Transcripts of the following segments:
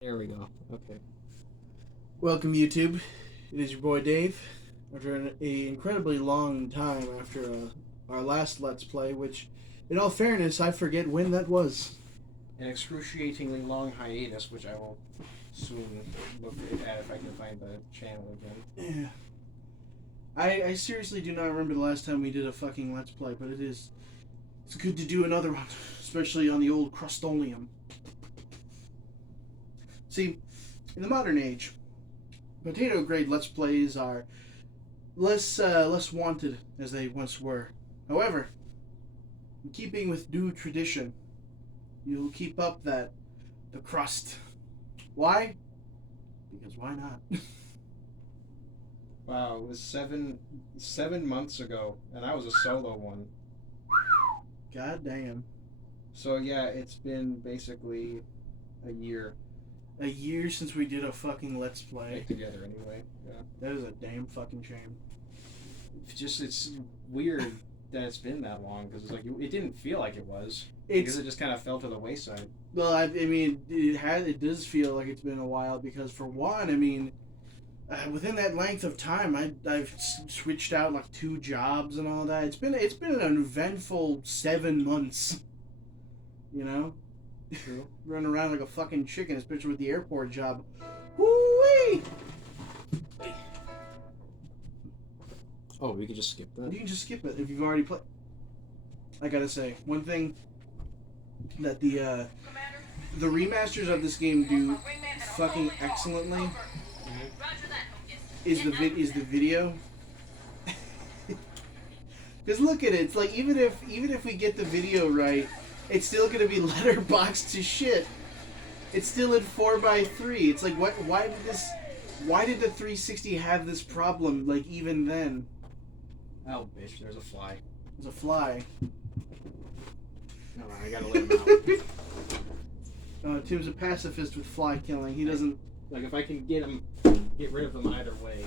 There we go. Okay. Welcome, YouTube. It is your boy Dave. After an incredibly long time after our last Let's Play, which, in all fairness, I forget when that was. An excruciatingly long hiatus, which I will soon look at if I can find the channel again. Yeah. I seriously do not remember the last time we did a fucking Let's Play, but it's good to do another one, especially on the old Crustolium. See, in the modern age, potato grade Let's Plays are less wanted as they once were. However, in keeping with due tradition, you'll keep up the crust. Why? Because why not? Wow, it was seven months ago, and that was a solo one. God damn. So yeah, it's been basically a year. A year since we did a fucking Let's Play. Get together anyway. Yeah. That is a damn fucking shame. It's weird that it's been that long because it's like it didn't feel like it was because it just kind of fell to the wayside. Well, I mean, it does feel like it's been a while because for one, I mean, within that length of time, I've switched out like 2 jobs and all that. It's been an eventful 7 months. You know. True. Running around like a fucking chicken, especially with the airport job. Woo-wee! Oh, we could just skip that. You can just skip it if you've already played. I gotta say, one thing that the remasters of this game do fucking excellently is the video. Because look at it, it's like even if we get the video right, it's still gonna be letterboxed to shit. It's still in 4:3. It's like why did the 360 have this problem like even then? Oh bitch, there's a fly. There's a fly. No, I gotta let him out. Tim's a pacifist with fly killing. He doesn't like if I can get rid of them either way.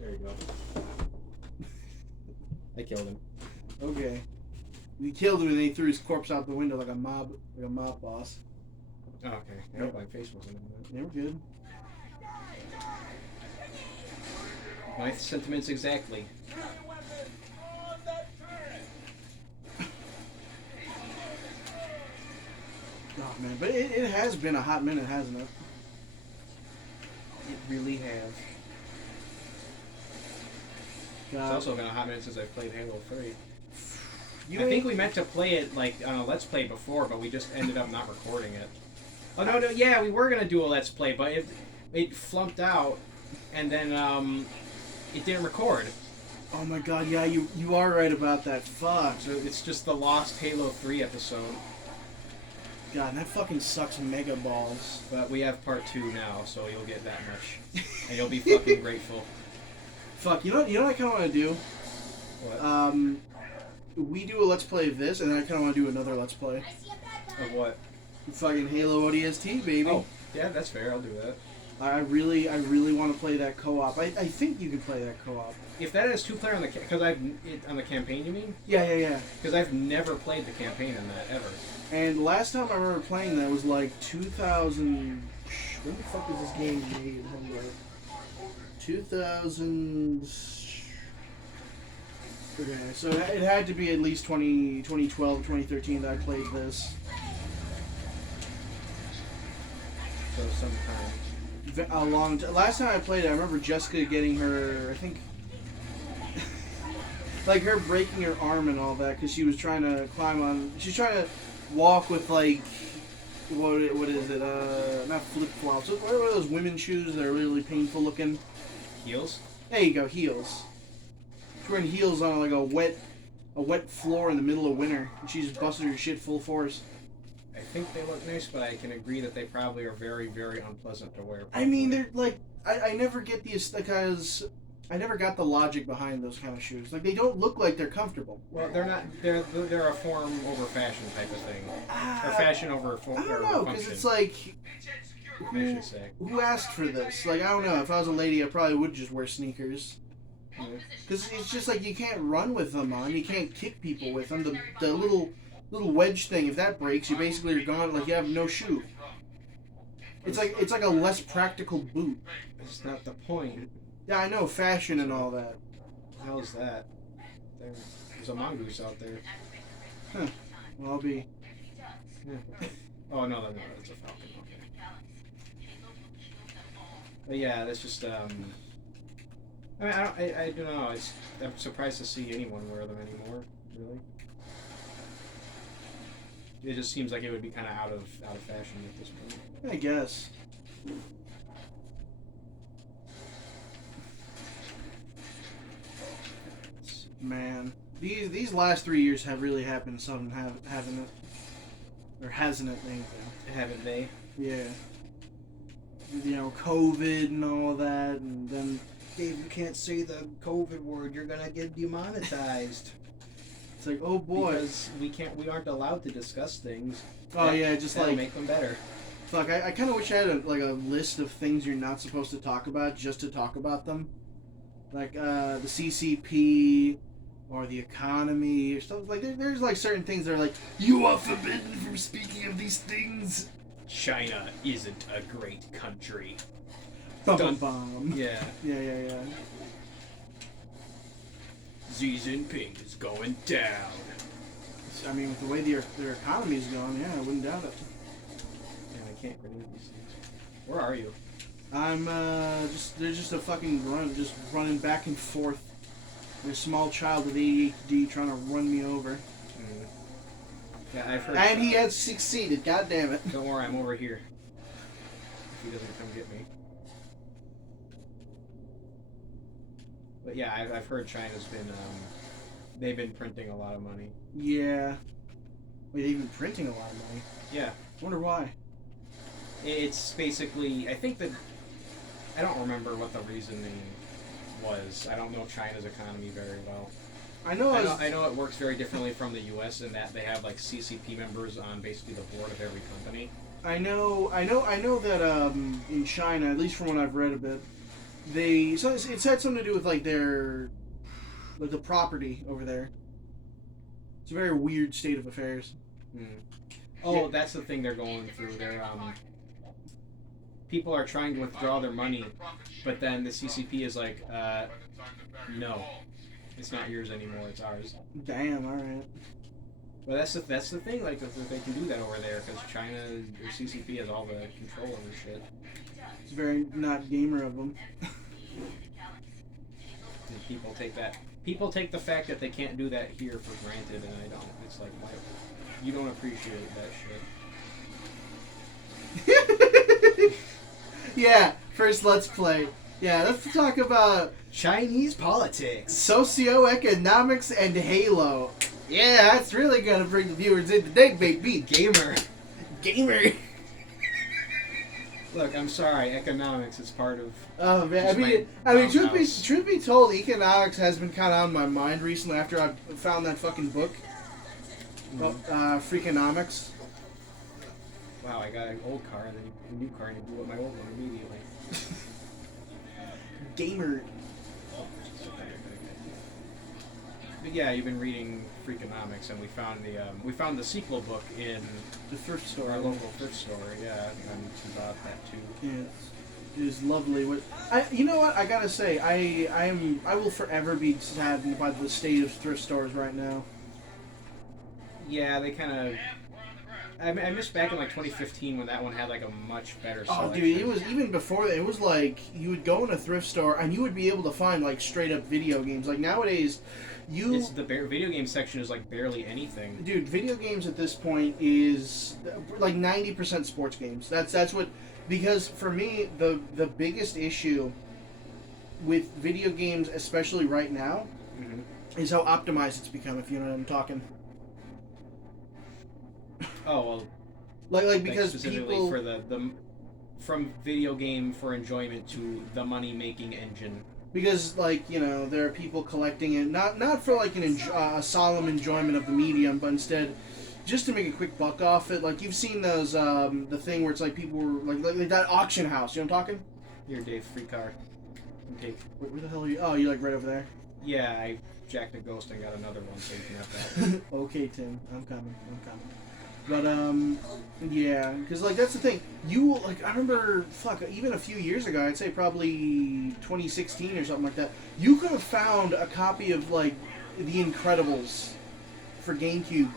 There you go. I killed him. Okay. We killed him and then he threw his corpse out the window like a mob boss. Oh, okay. I hope my face wasn't in that. They were good. My sentiments exactly. Oh man, but it has been a hot minute, hasn't it? It really has. It's also been a hot minute since I played Halo 3. I think we meant to play it like on a Let's Play before, but we just ended up not recording it. Oh no, yeah, we were gonna do a Let's Play, but it flunked out, and then it didn't record. Oh my god, yeah, you are right about that. Fuck. So it's just the lost Halo 3 episode. God, and that fucking sucks mega balls. But we have part 2 now, so you'll get that much, and you'll be fucking grateful. Fuck, you know what I kind of want to do? What? We do a Let's Play of this, and then I kind of want to do another Let's Play. Of what? Fucking Halo ODST, baby. Oh, yeah, that's fair. I'll do that. I really want to play that co-op. I think you can play that co-op. If that is 2-player on on the campaign, you mean? Yeah. Because I've never played the campaign in that ever. And last time I remember playing that was like 2000. When the fuck was this game made? 2000. Okay, so it had to be at least 2012, 2013 that I played this. So sometime. A long time. Last time I played it, I remember Jessica getting her, I think, like her breaking her arm and all that because she was trying to climb on. She's trying to walk with like, what is it? Not flip flops. What are those women's shoes that are really painful looking? Heels? There you go, heels. She's wearing heels on like a wet floor in the middle of winter, and she's busting her shit full force. I think they look nice, but I can agree that they probably are very, very unpleasant to wear. I mean, they're like, I never get because I never got the logic behind those kind of shoes. Like, they don't look like they're comfortable. Well, they're not. They're a form over fashion type of thing, or fashion over form. I don't know, because it's like, who asked for this? Like, I don't know. If I was a lady, I probably would just wear sneakers. Because it's just like you can't run with them on. You can't kick people with them. The little wedge thing, if that breaks, you basically are gone. Like you have no shoe. It's like a less practical boot. It's not the point. Yeah, I know, fashion and all that. What the hell is that? There's a mongoose out there. Huh. Well, I'll be. Yeah. Oh no, it's a falcon. Okay. But yeah, that's just I mean, I don't know. I'm surprised to see anyone wear them anymore. Really. It just seems like it would be kind of out of fashion at this point. I guess. Man, these last 3 years have really happened. Something haven't it, or hasn't it? Anything? Haven't they? Yeah. You know, COVID and all of that, and then Dave, you can't say the COVID word. You're gonna get demonetized. it's like, oh boy. Because we aren't allowed to discuss things. Oh yeah, just That'll like make them better. fuck. I kind of wish I had a list of things you're not supposed to talk about just to talk about them, like the CCP or the economy or stuff like. There's like certain things that are like you are forbidden from speaking of these things. China isn't a great country. Bum Dun- bum. Yeah. Yeah. Xi Jinping is going down. I mean, with the way their economy is going, yeah, I wouldn't doubt it. Yeah, I can't grenade these things. Where are you? I'm there's just a fucking grunt just running back and forth. There's a small child with ADHD trying to run me over. Yeah, I've heard. And he has succeeded, god damn it. Don't worry, I'm over here. If he doesn't come get me. But yeah, I've heard China's been, they've been printing a lot of money. Yeah. Wait, they've been printing a lot of money. Yeah. Wonder why. It's basically, I think that, I don't remember what the reasoning was. I don't know China's economy very well. I know it works very differently from the U.S. in that they have like CCP members on basically the board of every company. I know that in China, at least from what I've read a bit, it had something to do with like the property over there. It's a very weird state of affairs. Oh, Yeah. that's the thing they're going through. They're people are trying to withdraw their money, but then the CCP is like, no, it's not yours anymore. It's ours. Damn. All right. But that's the thing. Like that they can do that over there because China or CCP has all the control over shit. It's very not gamer of them. And people take the fact that they can't do that here for granted, and I don't. It's like, why? You don't appreciate that shit. Yeah, first let's play. Yeah, let's talk about Chinese politics. socioeconomics and Halo. Yeah, that's really gonna bring the viewers in today, baby. Gamer. Gamer. Look, I'm sorry. Economics is part of. Oh man, Just I mean, roundhouse. truth be told, economics has been kind of on my mind recently after I found that fucking book, Freakonomics. Wow, I got an old car and then a new car and you blew up my old one immediately. Gamer. But yeah, you've been reading Freakonomics, and we found the sequel book in The thrift store. our local thrift store. Yeah, and we bought that too. Yes. It is lovely. You know what? I gotta say, I will forever be saddened by the state of thrift stores right now. Yeah, they kind of. I missed back in like 2015 when that one had like a much better selection. Oh, dude, it was even before that. It was like you would go in a thrift store and you would be able to find like straight up video games. Like nowadays, It's the video game section is like barely anything. dude, video games at this point is like 90% sports games. That's what, because for me the biggest issue with video games, especially right now, is how optimized it's become. If you know what I'm talking. Oh well. Like because specifically people for the from video game for enjoyment to the money making engine. because like you know there are people collecting it not for like a solemn enjoyment of the medium, but instead just to make a quick buck off it. Like you've seen those the thing where it's like people were like that auction house. You know what I'm talking? Here, Dave, free car. Okay. Wait, where the hell are you? Oh, you're like right over there. Yeah, I jacked a ghost and got another one, so you can have that. Okay, Tim, I'm coming. But yeah, because like that's the thing. You like I remember, fuck, even a few years ago, I'd say probably 2016 or something like that. You could have found a copy of like The Incredibles for GameCube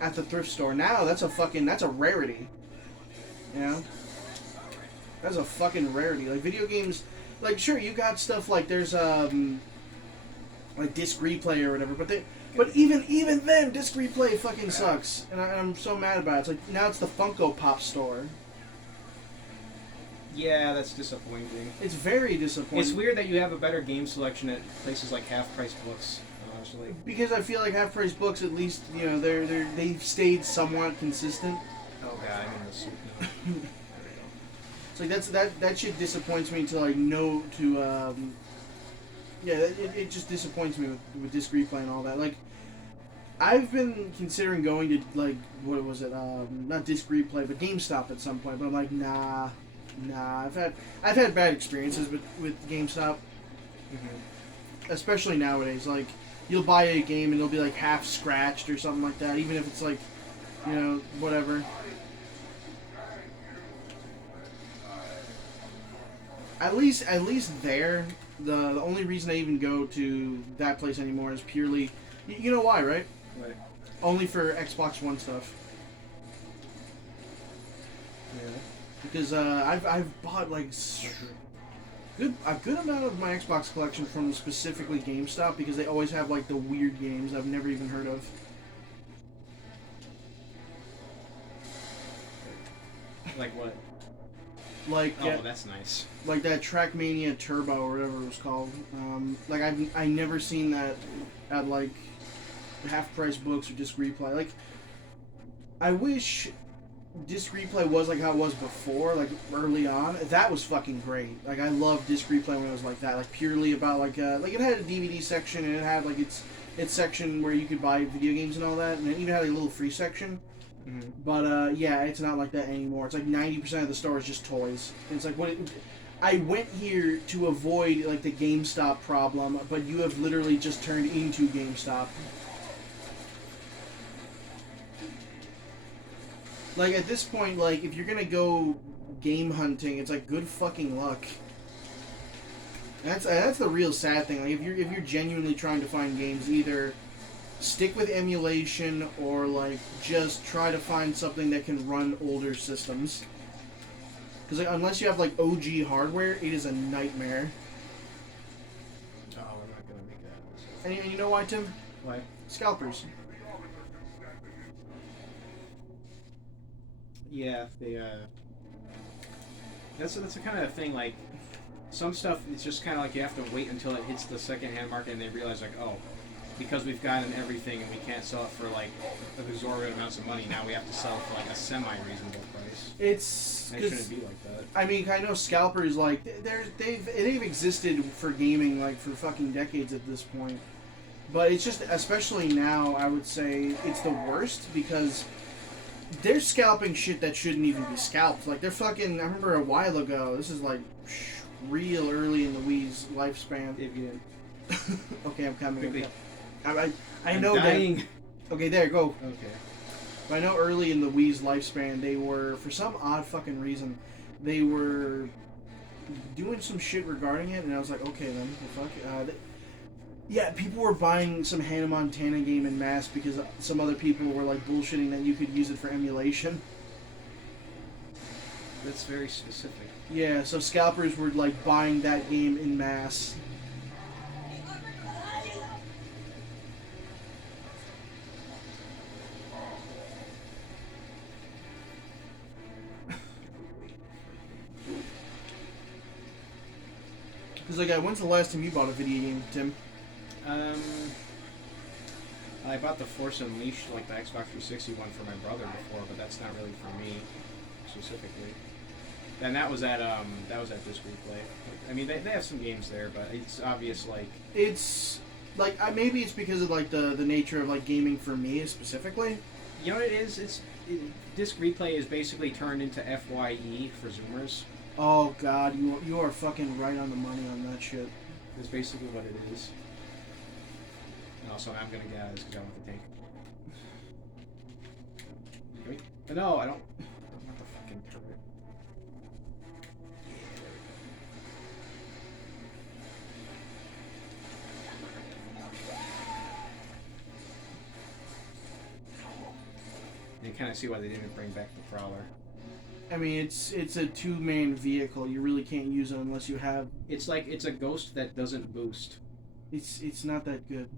at the thrift store. Now that's a rarity. You know, that's a fucking rarity. Like video games, like sure you got stuff like there's like disc replay or whatever, but even then, disc replay fucking sucks, and I'm so mad about it. It's like now it's the Funko Pop store. Yeah, that's disappointing. It's very disappointing. It's weird that you have a better game selection at places like Half Price Books. Honestly, because I feel like Half Price Books, at least you know they've stayed somewhat consistent. oh god, I'm in the soup now. There we go. It's like that shit disappoints me to like no to yeah, it just disappoints me with disc replay and all that. Like, I've been considering going to, like, what was it? Not disc replay, but GameStop at some point. But I'm like, nah. I've had bad experiences with GameStop, especially nowadays. Like, you'll buy a game and it'll be like half scratched or something like that, even if it's like, you know, whatever. At least there. The only reason I even go to that place anymore is purely, you know why, right? Right. Only for Xbox One stuff. Yeah. Because I've bought like a good amount of my Xbox collection from specifically GameStop because they always have like the weird games I've never even heard of. Like what? Like Oh, that's nice. like that Trackmania Turbo or whatever it was called. Like I never seen that at like Half Price Books or Disc Replay. Like I wish Disc Replay was like how it was before, like early on. That was fucking great. Like I loved Disc Replay when it was like that, like purely about like it had a DVD section and it had like its section where you could buy video games and all that, and it even had like, a little free section. Mm-hmm. But yeah, it's not like that anymore. It's like 90% of the store is just toys. And it's like I went here to avoid like the GameStop problem, but you have literally just turned into GameStop. Like at this point, like if you're gonna go game hunting, it's like good fucking luck. That's the real sad thing. Like if you're genuinely trying to find games, either stick with emulation or like just try to find something that can run older systems. Because like, unless you have like OG hardware, it is a nightmare. Oh, we're not gonna make that. And you know why, Tim? Why? Scalpers. Yeah, they that's the kind of thing, like some stuff it's just kind of like you have to wait until it hits the second-hand market and they realize like, oh, because we've gotten everything and we can't sell it for like exorbitant amounts of money, now we have to sell it for like a semi-reasonable price. It's And it shouldn't be like that. I mean, I know scalpers like they've existed for gaming like for fucking decades at this point, but it's just especially now I would say it's the worst because they're scalping shit that shouldn't even be scalped. Like they're fucking. I remember a while ago. This is like real early in the Wii's lifespan. If you didn't. Okay, I'm coming. Quickly. I know dying. that. Okay, there, go. Okay. But I know early in the Wii's lifespan, they were, for some odd fucking reason, they were doing some shit regarding it, and I was like, okay then, the fuck. Yeah, people were buying some Hannah Montana game in mass because some other people were like bullshitting that you could use it for emulation. That's very specific. Yeah, so scalpers were like buying that game in mass. Because like, when's the last time you bought a video game, Tim? I bought the Force Unleashed, like the Xbox 360 one for my brother before, but that's not really for me specifically. And that was at Disc Replay. I mean, they have some games there, but it's obvious like it's like maybe it's because of like the nature of like gaming for me specifically. You know what it is? Disc Replay is basically turned into FYE for Zoomers. Oh God, you are fucking right on the money on that shit. That's basically what it is. And also, I'm gonna get out of this because I want the tank. No, I don't want the fucking turret. You kind of see why they didn't bring back the Prowler. I mean, it's a two-man vehicle. You really can't use it unless you have. It's like it's a ghost that doesn't boost, It's not that good.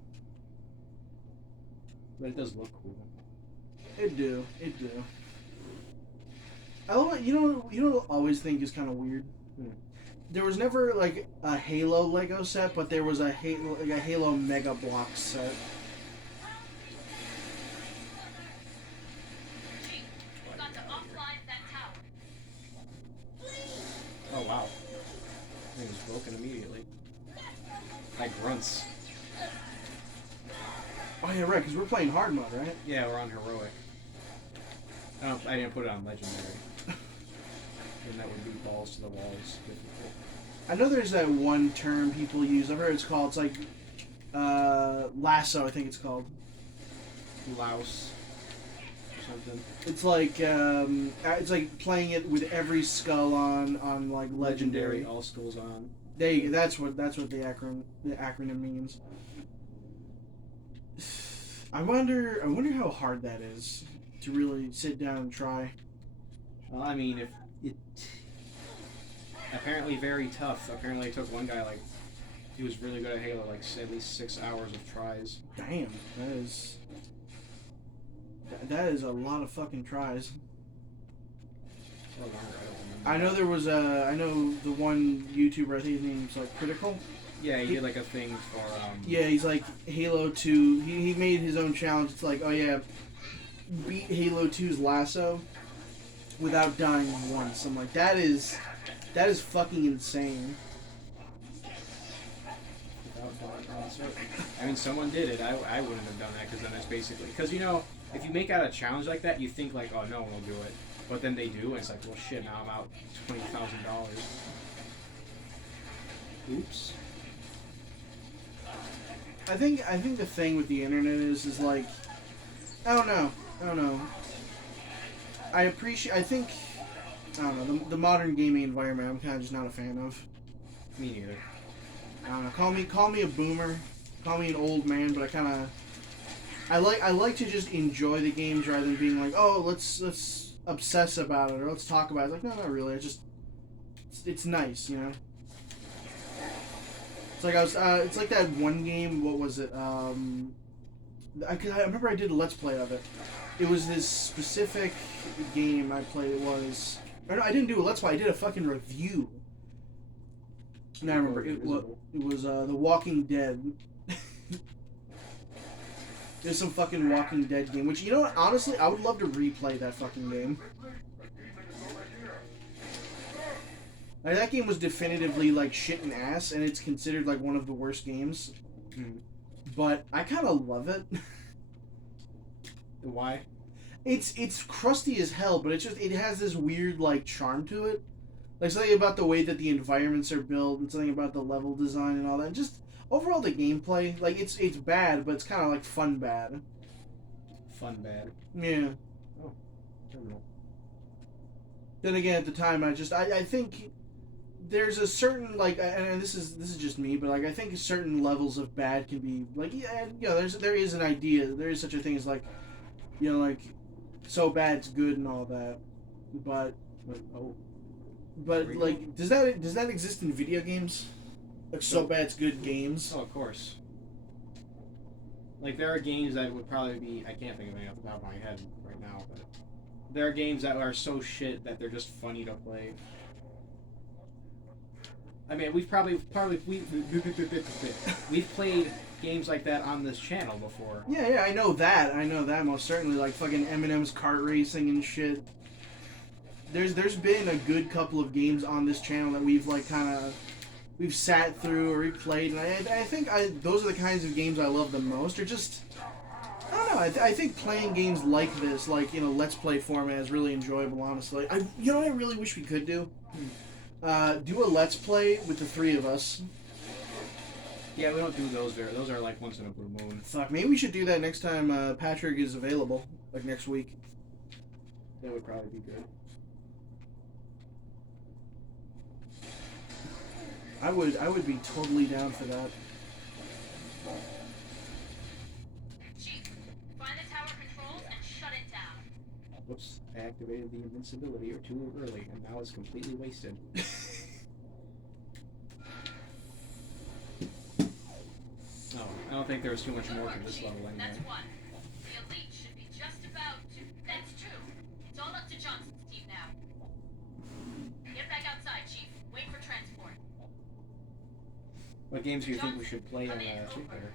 but it does look cool. It do. I love it. You know what I always think is kind of weird. There was never like a Halo Lego set, but there was a Halo Mega Block set. Oh wow, it was broken immediately. Like grunts. Oh yeah, right. Because we're playing hard mode, right? Yeah, we're on heroic. I didn't put it on legendary. And that would be balls to the walls difficult. I know there's that one term people use. I've heard it's called. It's like lasso. I think it's called. Louse. Or something. It's like playing it with every skull on like legendary. All skulls on. That's what the acronym means. I wonder how hard that is to really sit down and try. Well, I mean, if it apparently very tough. Apparently, it took one guy like he was really good at Halo, like at least 6 hours of tries. Damn, that is a lot of fucking tries. Or longer, I don't remember. I know there was I know the one YouTuber, I think his name's like Critical. Yeah, he did like a thing for. Yeah, he's like Halo 2. He made his own challenge. It's like, oh yeah, beat Halo 2's lasso without dying once. I'm like, that is fucking insane. I mean, someone did it. I wouldn't have done that because then it's basically because if you make out a challenge like that, you think like, oh, no one will do it, but then they do, and it's like, well, shit, now I'm out $20,000. Oops. I think the thing with the internet is like, I don't know. I don't know, the modern gaming environment I'm kind of just not a fan of. Me neither. I don't know. Call me a boomer, call me an old man, but I like to just enjoy the games rather than being like, oh, let's obsess about it or let's talk about it. It's like, no, not really. It's nice, you know. It's like it's like that one game. What was it? I remember I did a Let's Play of it. It was this specific game I played. Or no, I didn't do a Let's Play. I did a fucking review. And I remember it was The Walking Dead. There's some fucking Walking Dead game, which, you know what, honestly, I would love to replay that fucking game. Like, that game was definitively, like, shit and ass, and it's considered, like, one of the worst games. Mm. But I kind of love it. Why? It's crusty as hell, but it has this weird, like, charm to it. Like, something about the way that the environments are built, and something about the level design and all that. And just, overall, the gameplay, like, it's bad, but it's kind of, like, fun bad. Fun bad. Yeah. Oh, terminal. Then again, at the time, I think there's a certain, like, and this is just me, but, like, I think certain levels of bad can be, like, yeah, there is an idea, there is such a thing as, like, like, so bad it's good and all that, but like, does that exist in video games? Like, so bad it's good games? Oh, of course. Like, there are games that would probably be, I can't think of any off the top of my head right now, but there are games that are so shit that they're just funny to play. I mean, we've played games like that on this channel before. Yeah, I know that most certainly. Like fucking Eminem's kart racing and shit. There's been a good couple of games on this channel that we've like we've sat through or replayed, and I think those are the kinds of games I love the most. Or just I don't know. I think playing games like this, like in a Let's Play format, is really enjoyable. Honestly, what I really wish we could do. Do a Let's Play with the three of us. Yeah, we don't do those very. Those are like once in a blue moon. Fuck, maybe we should do that next time Patrick is available, like next week. That would probably be good. I would be totally down for that. Chief, find the tower controls and shut it down. Whoops, I activated the invincibility too early, and now it's completely wasted. Oh, I don't think there was too much more to this Chief, level that's anyway. one. The elite should be just about to. That's two. It's all up to Johnson's team now. Get back outside, Chief. Wait for transport. What games do you think we should play on Street Fighter?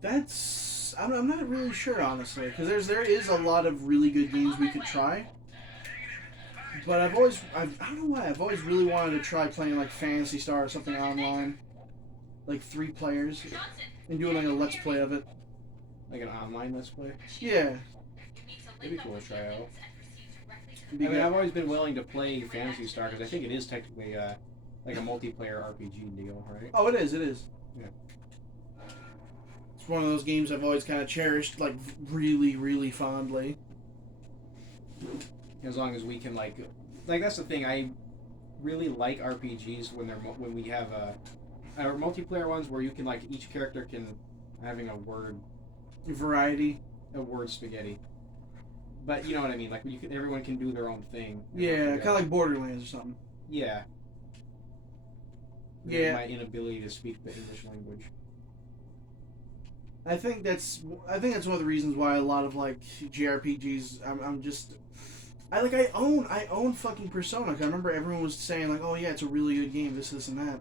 That's I'm not really sure honestly, because there is a lot of really good games we could try. But I don't know why I've always really wanted to try playing like Phantasy Star or something online, like 3 players, Johnson, and doing like a let's play of it. Like an online Let's Play? Yeah. you need to That'd be link cool up to with try the out. elites and proceed directly to I the Be mean, good. I've always been willing to play Phantasy Star because I think it is technically like a multiplayer RPG deal, right? Oh, it is. It is. Yeah. It's one of those games I've always kind of cherished, like really, really fondly. As long as we can like that's the thing. I really like RPGs when we have our multiplayer ones where you can like each character can having a word spaghetti. But you know what I mean. Like everyone can do their own thing. and work Yeah, together. kind of like Borderlands or something. Yeah. Yeah. My inability to speak the English language. I think that's one of the reasons why a lot of like JRPGs I own fucking Persona. 'Cause I remember everyone was saying like, oh yeah, it's a really good game, this and that,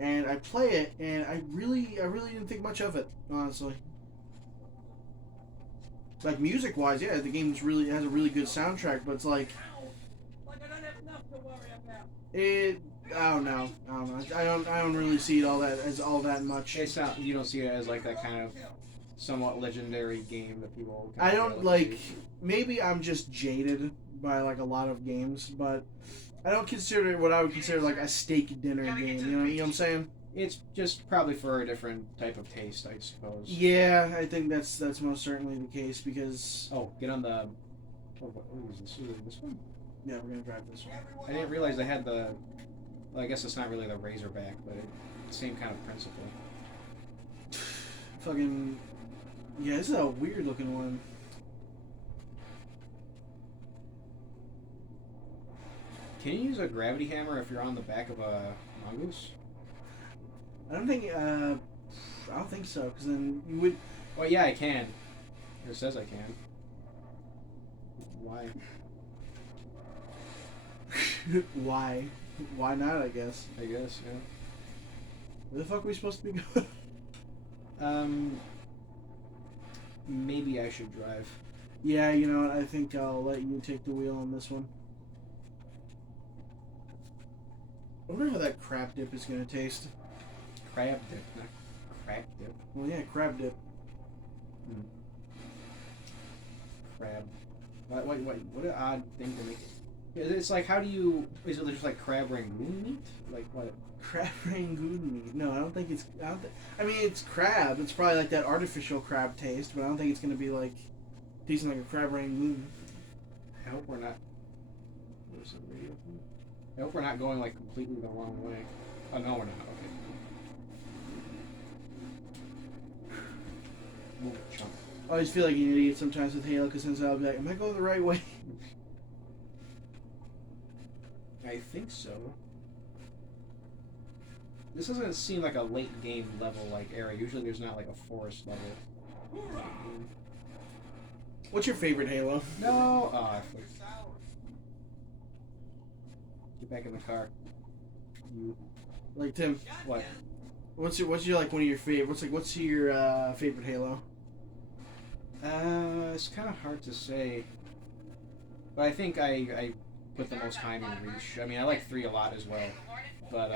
and I play it and I really didn't think much of it, honestly. Like music wise, yeah, the game has a really good soundtrack, but it's like it. I don't know. I don't really see it all that much. It's not. You don't see it as like that kind of somewhat legendary game that people. I don't like. Maybe I'm just jaded by like a lot of games, but I don't consider it what I would consider like a steak dinner game. You know what I'm saying? It's just probably for a different type of taste, I suppose. Yeah, I think that's most certainly the case because Oh, get on the. What is this? Is it this one? yeah, we're gonna drive this one. I didn't realize they had the. Well, I guess it's not really the Razorback, but same kind of principle. Fucking yeah, this is a weird looking one. Can you use a gravity hammer if you're on the back of a mongoose? I don't think so, because then you would. Well, yeah, I can. It says I can. Why? Why? Why not? I guess. I guess, yeah. Where the fuck are we supposed to be going? Maybe I should drive. Yeah, you know what? I think I'll let you take the wheel on this one. I wonder how that crab dip is gonna taste. Crab dip, not crack dip. Well, yeah, crab dip. Crab. What an odd thing to make it. It's like, how do you... Is it just like crab rangoon meat? Like, what? Crab rangoon meat. No, I don't think it's... I mean, it's crab. It's probably like that artificial crab taste, but I don't think it's gonna be like... tasting like a crab rangoon. I hope we're not... Where's the radio? I hope we're not going, like, completely the wrong way. Oh, no, we're not. Okay. Move it, chump. I always feel like an idiot sometimes with Halo, because sometimes I'll be like, am I going the right way? I think so. This doesn't seem like a late game level like area. Usually there's not like a forest level. What's your favorite Halo? No! Oh, I flipped. Get back in the car. You. Like, Tim, What? what's your like one of your favorite? What's your favorite Halo? It's kind of hard to say. But I think I put the most time in Reach. I mean, I like 3 a lot as well. But,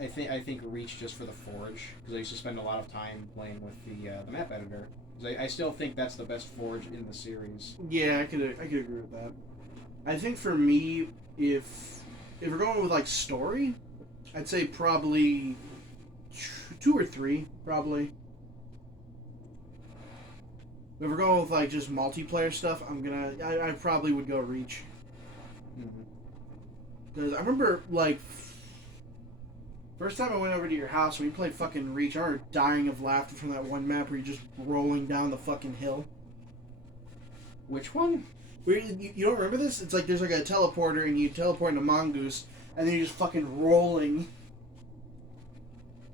I think Reach just for the Forge, because I used to spend a lot of time playing with the map editor. 'Cause I still think that's the best Forge in the series. Yeah, I could agree with that. I think for me, if we're going with like story, I'd say probably 2 or 3, probably. If we're going with like just multiplayer stuff, I probably would go Reach. Mm-hmm. Because I remember like first time I went over to your house, we played fucking Reach. I remember dying of laughter from that one map where you're just rolling down the fucking hill. Which one? Where you don't remember this? It's like there's like a teleporter and you teleport into Mongoose and then you're just fucking rolling.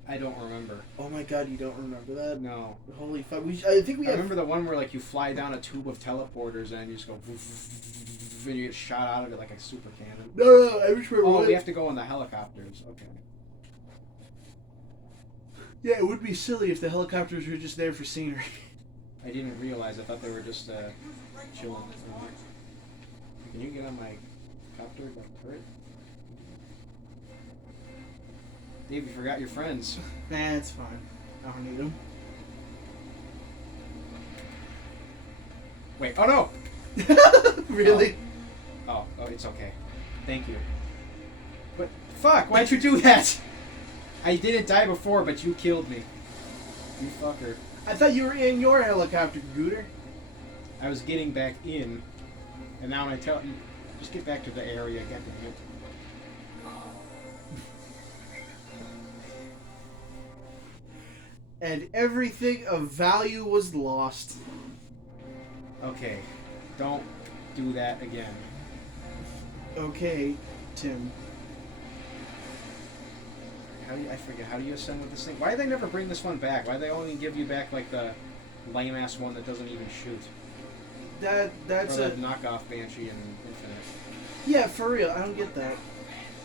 I don't remember. Oh my god, you don't remember that? No. Holy fuck! I think we I have. remember the one where like you fly down a tube of teleporters and you just go and you get shot out of it like a super cannon. No, I wish we were. Oh, we have to go in the helicopters. Okay. Yeah, it would be silly if the helicopters were just there for scenery. I didn't realize. I thought they were just chilling. Can you get on my copter? Turret? Dave, you forgot your friends. Nah, it's fine. I don't need them. Wait. Oh no. Really? Oh, it's okay. Thank you. But fuck! Why'd you do that? I didn't die before, but you killed me. You fucker. I thought you were in your helicopter, Gooter. I was getting back in, and now I tell you, just get back to the area. Get the hint. And everything of value was lost. Okay, don't do that again. Okay, Tim. I forget. How do you ascend with this thing? Why do they never bring this one back? Why do they only give you back like the lame ass one that doesn't even shoot? That's or a the knockoff Banshee and Infinite. yeah, for real. I don't get that.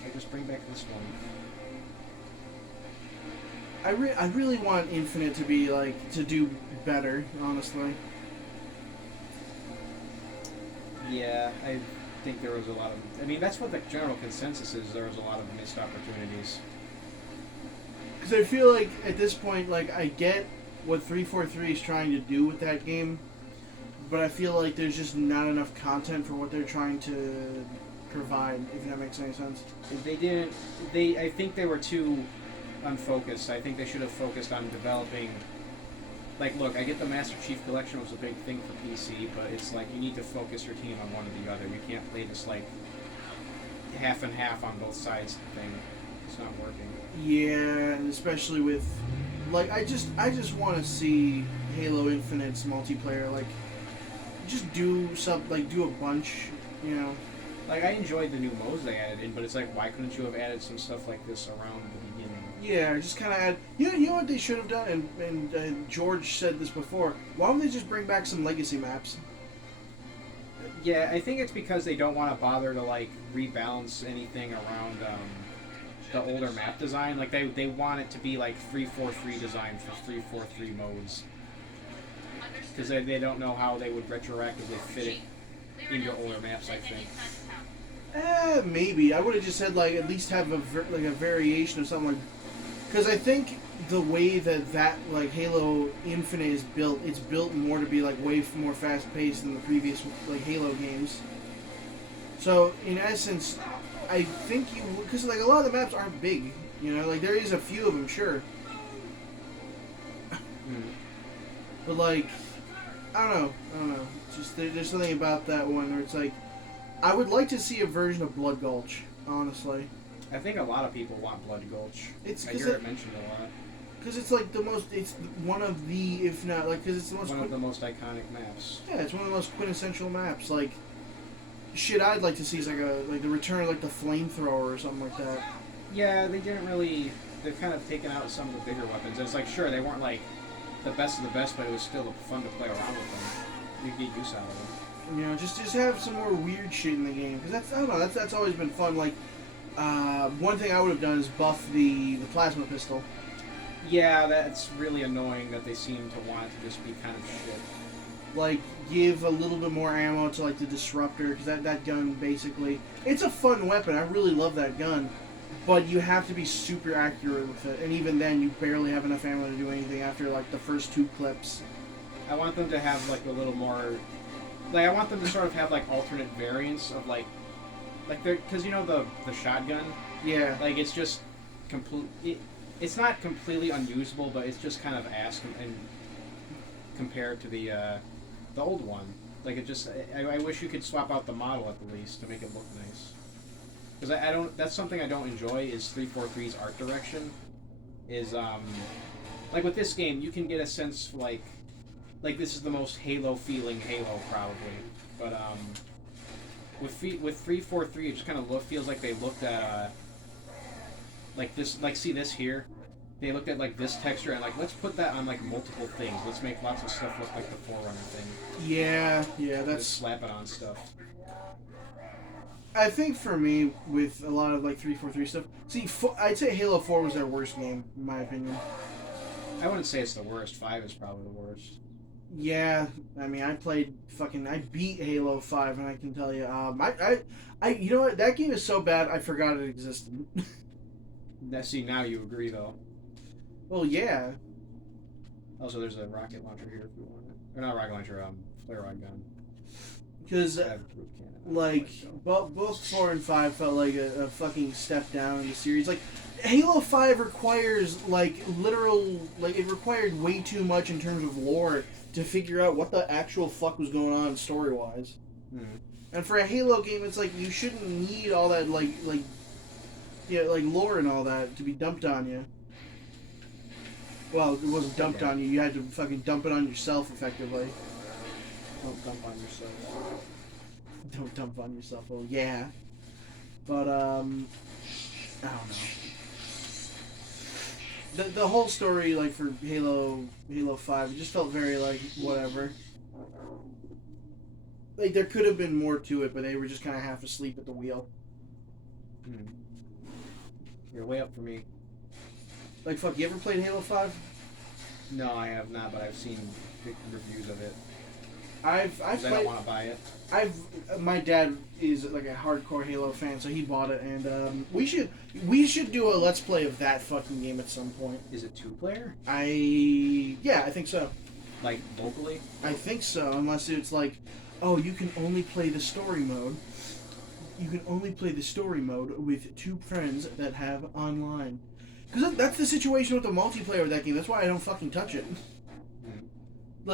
I just bring back this one. I really want Infinite to be like to do better, honestly. Yeah, I think there was a lot of. I mean, that's what the general consensus is. There was a lot of missed opportunities. Because I feel like at this point, like I get what 343 is trying to do with that game, but I feel like there's just not enough content for what they're trying to provide. If that makes any sense. They didn't. I think they were too unfocused. I think they should have focused on developing. Like, look, I get the Master Chief Collection was a big thing for PC, but it's like you need to focus your team on one or the other. You can't play this like half and half on both sides thing. It's not working. Yeah, and especially with like I just want to see Halo Infinite's multiplayer like just do do a bunch, you know. Like, I enjoyed the new modes they added in, but it's like, why couldn't you have added some stuff like this around the beginning? Yeah, just kind of add. You know what they should have done, and George said this before. Why don't they just bring back some legacy maps? Yeah, I think it's because they don't want to bother to like rebalance anything around the older map design. Like they want it to be like 343 design for 343 modes, because they don't know how they would retroactively fit it into older maps. I think. Maybe I would have just said like at least have a variation of something like. Because I think the way that like Halo Infinite is built, it's built more to be like way more fast paced than the previous like Halo games. So in essence, I think because like a lot of the maps aren't big, you know, like there is a few of them, sure, but like I don't know. It's just there's something about that one where it's like I would like to see a version of Blood Gulch, honestly. I think a lot of people want Blood Gulch. I hear it mentioned a lot. Because it's like it's one of the, if not, like, because it's the most... One of the most iconic maps. Yeah, it's one of the most quintessential maps. Like, shit I'd like to see is like the return of like the flamethrower or something like that. Yeah, they didn't really... They've kind of taken out some of the bigger weapons. It's like, sure, they weren't like the best of the best, but it was still fun to play around with them. You get use out of them. You know, just have some more weird shit in the game. Because that's, I don't know, that's always been fun. Like, one thing I would have done is buff the plasma pistol. Yeah, that's really annoying that they seem to want it to just be kind of shit. Like, give a little bit more ammo to, like, the Disruptor, because that gun, basically... It's a fun weapon, I really love that gun, but you have to be super accurate with it, and even then, you barely have enough ammo to do anything after, like, the first 2 clips. I want them to have, like, a little more... Like, I want them to sort of have, like, alternate variants of, like... Like, because, you know, the shotgun? Yeah. Like, it's just it's not completely unusable, but it's just kind of ass compared to the the old one. Like it just, I wish you could swap out the model at the least to make it look nice. Because I don't. That's something I don't enjoy. Is 343's art direction. Is like with this game, you can get a sense for like this is the most Halo feeling Halo probably. But with 343, it just kind of feels like they looked at like this. Like see this here. They looked at like this texture and like let's put that on like multiple things. Let's make lots of stuff look like the Forerunner thing. Yeah, that's... Just slap it on stuff. I think for me, with a lot of like 343 stuff, see, I'd say Halo 4 was their worst game, in my opinion. I wouldn't say it's the worst. 5 is probably the worst. Yeah, I mean, I beat Halo 5, and I can tell you, you know what, that game is so bad, I forgot it existed. See, now you agree though. Well, yeah. Also, there's a rocket launcher here if you want it. Or not rocket launcher, flare rod gun. Because, I have a proof cannon. like, both 4 and 5 felt like a fucking step down in the series. Like, Halo 5 requires, like, it required way too much in terms of lore to figure out what the actual fuck was going on story-wise. Mm-hmm. And for a Halo game, it's like, you shouldn't need all that, like lore and all that to be dumped on you. Well, it wasn't dumped on you. You had to fucking dump it on yourself, effectively. Don't dump on yourself. Don't dump on yourself. Oh, yeah. But, I don't know. The whole story, like, for Halo 5, it just felt very, like, whatever. Like, there could have been more to it, but they were just kind of half asleep at the wheel. You're way up for me. Like, fuck, you ever played Halo 5? No, I have not, but I've seen big reviews of it. I've Because I played... don't want to buy it. My dad is like a hardcore Halo fan, so he bought it, and we should do a let's play of that fucking game at some point. Is it 2-player? Yeah, I think so. Like, locally? I think so, unless it's like, oh, you can only play the story mode. You can only play the story mode with 2 friends that have online. Because that's the situation with the multiplayer of that game. That's why I don't fucking touch it.